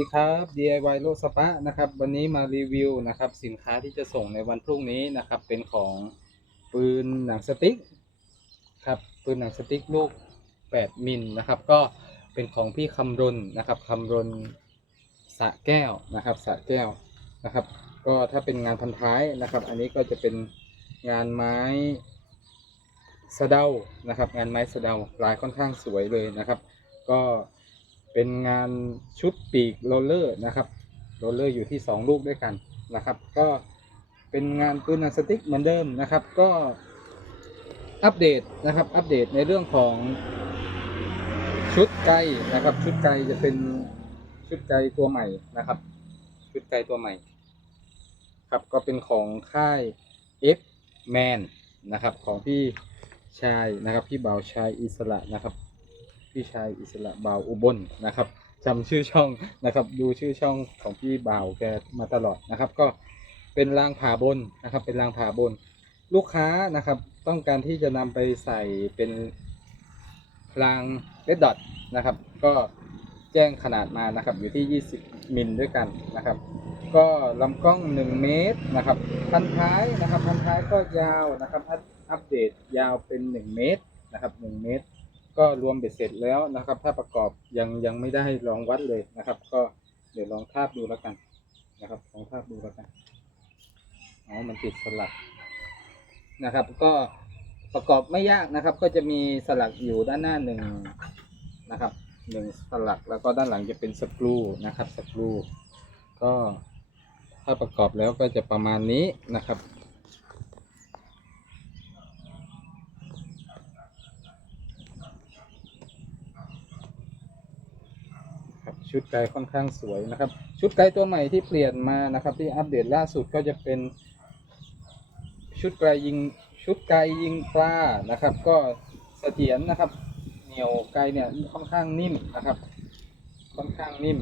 ดีครับ DIY โลสปะนะครับ วันนี้มารีวิวนะครับ สินค้าที่จะส่งในวันพรุ่งนี้นะครับ เป็นของปืนหนังสติ๊กครับปืนหนังสติ๊กลูก 8 มิลนะครับ ก็เป็นของพี่คำรณนะครับคำรณสะแก้วนะครับสะแก้วนะครับ ก็ถ้าเป็นงานพันท้ายนะครับ อันนี้ก็จะเป็นงานไม้สะเดานะครับ งานไม้สะเดาลายค่อนข้างสวยเลยนะครับ ก็ เป็นงานชุดปีกโรลเลอร์นะครับโรลเลอร์อยู่ที่ 2 ลูกด้วยกันนะครับ ก็เป็นงานปืนนังสติ๊กเหมือนเดิมนะครับ ก็อัปเดตนะครับอัปเดตในเรื่องของชุดไกนะครับ ชุดไกจะเป็นชุดไกตัวใหม่นะครับ ชุดไกตัวใหม่ ครับก็เป็นของค่าย F Man นะครับของพี่ชายนะครับพี่บ่าวชายอิสระนะครับ พี่ชายอิสระบ่าวอุบลนะครับจำชื่อช่องนะครับ ดูชื่อช่องของพี่บ่าวแกมาตลอดนะครับ ก็เป็นรางผ่าบนนะครับ เป็นรางผ่าบน ลูกค้านะครับ ต้องการที่จะนำไปใส่เป็นรางเลดดอทนะครับ ก็แจ้งขนาดมานะครับ อยู่ที่ 20 มิลด้วยกันนะครับ ก็ลำกล้อง 1 เมตรนะครับพันท้ายนะครับพันท้ายก็ยาวนะครับอัปเดตยาวเป็น 1 เมตรนะครับ 1 เมตร ก็รวมเบ็ดเสร็จแล้วนะครับ ถ้าประกอบยังยังไม่ได้ลองวัดเลยนะครับ ก็เดี๋ยวลองทาบดูแล้วกันนะครับลองทาบดูแล้วกันอ๋อมันติดสลักนะครับ ก็ประกอบไม่ยากนะครับ ก็จะมีสลักอยู่ด้านหน้าหนึ่งนะครับหนึ่งสลักแล้วก็ด้านหลังจะเป็นสกรูนะครับสกรูก็ถ้าประกอบแล้วก็จะประมาณนี้นะครับ ครับ ชุดไกค่อนข้างสวยนะครับ ชุดไกตัวใหม่ที่เปลี่ยนมานะครับ ที่อัปเดตล่าสุดก็จะเป็น ชุดไกยิงชุดไกยิงปลานะครับ ก็เสถียรนะครับ เหนียวไกเนี่ยค่อนข้างนิ่มนะครับ ค่อนข้างนิ่ม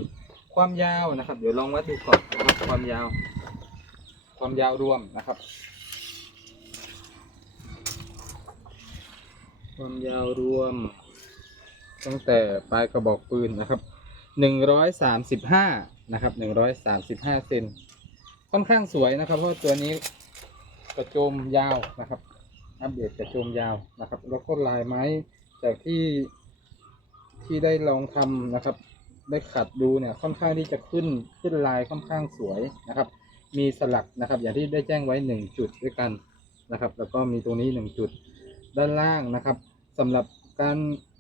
ความยาวนะครับ เดี๋ยวลองวัดดูก่อนนะครับความยาว ความยาวรวมนะครับ ความยาวรวมตั้งแต่ปลายกระบอกปืนนะครับ หนึ่งร้อยสามสิบห้านะครับหนึ่งร้อยสามสิบห้าเซนค่อนข้างสวยนะครับ เพราะตัวนี้กระโจมยาวนะครับ อัปเดตกระโจมยาวนะครับ แล้วก็ลายไม้จากที่ที่ได้ลองทำนะครับ ได้ขัดดูเนี่ยค่อนข้างที่จะขึ้นขึ้นลายค่อนข้างสวยนะครับ มีสลักนะครับ อย่างที่ได้แจ้งไว้หนึ่งจุดด้วยกันนะครับ แล้วก็มีตรงนี้หนึ่งจุดด้านล่างนะครับสำหรับการ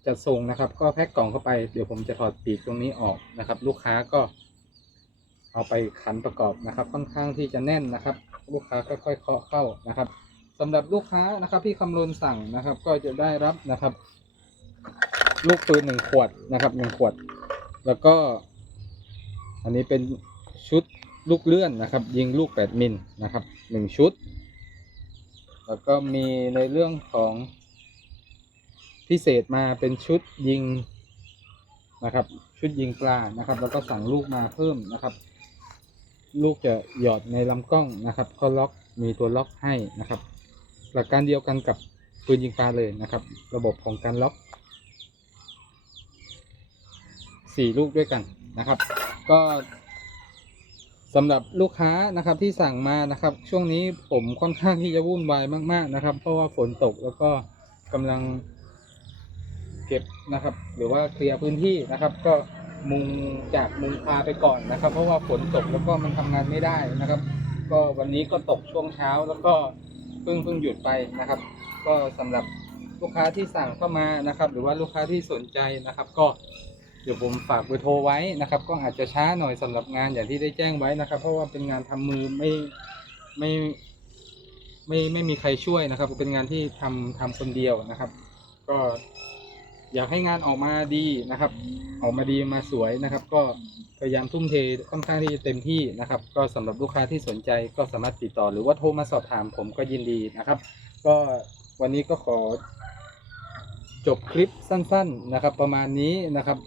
จัดส่งนะครับ ก็แพ็คกล่องเข้าไปเดี๋ยวผมจะถอดปีกตรงนี้ออกนะครับ ลูกค้าก็ เอาไปขันประกอบนะครับ ค่อนข้างที่จะแน่นนะครับ ลูกค้าก็ค่อยเคาะเข้านะครับสำหรับลูกค้านะครับ ที่คำนวณสั่งนะครับ ก็จะได้รับนะครับ ลูกปืนหนึ่งขวดนะครับหนึ่งขวด แล้วก็ อันนี้เป็นชุดลูกเลื่อนนะครับ ยิงลูก 8 มิลนะครับหนึ่งชุด แล้วก็มีในเรื่องของ พิเศษมาเป็นชุดยิงนะครับ ชุดยิงปลานะครับ แล้วก็สั่งลูกมาเพิ่มนะครับ ลูกจะหยอดในลำกล้องนะครับก็ล็อกมีตัวล็อกให้นะครับ หลักการเดียวกันกับปืนยิงปลาเลยนะครับ ระบบของการล็อกสี่ลูกด้วยกันนะครับ ก็สำหรับลูกค้านะครับที่สั่งมานะครับ ช่วงนี้ผมค่อนข้างที่จะวุ่นวายมาก ๆนะครับ เพราะว่าฝนตกแล้วก็กำลัง เก็บนะครับ หรือว่าเคลียร์พื้นที่นะครับ ก็มุงจากมุงพาไปก่อนนะครับ เพราะว่าฝนตกแล้วก็มันทำงานไม่ได้นะครับ ก็วันนี้ก็ตกช่วงเช้าแล้วก็เพิ่งเพิ่งหยุดไปนะครับ ก็สำหรับลูกค้าที่สั่งเข้ามานะครับ หรือว่าลูกค้าที่สนใจนะครับ ก็เดี๋ยวผมฝากเบอร์โทรไว้นะครับ ก็อาจจะช้าหน่อยสำหรับงานอย่างที่ได้แจ้งไว้นะครับ เพราะว่าเป็นงานทำมือไม่ไม่ไม่ไม่มีใครช่วยนะครับ เป็นงานที่ทำทำคนเดียวนะครับ ก็ อยากให้งานออกมาดีนะครับ ออกมาดีมาสวยนะครับ ก็พยายามทุ่มเทค่อนข้างที่จะเต็มที่นะครับ ก็สำหรับลูกค้าที่สนใจก็สามารถติดต่อ หรือว่าโทรมาสอบถามผมก็ยินดีนะครับ ก็วันนี้ก็ขอจบคลิปสั้น ๆนะครับ ประมาณนี้นะครับ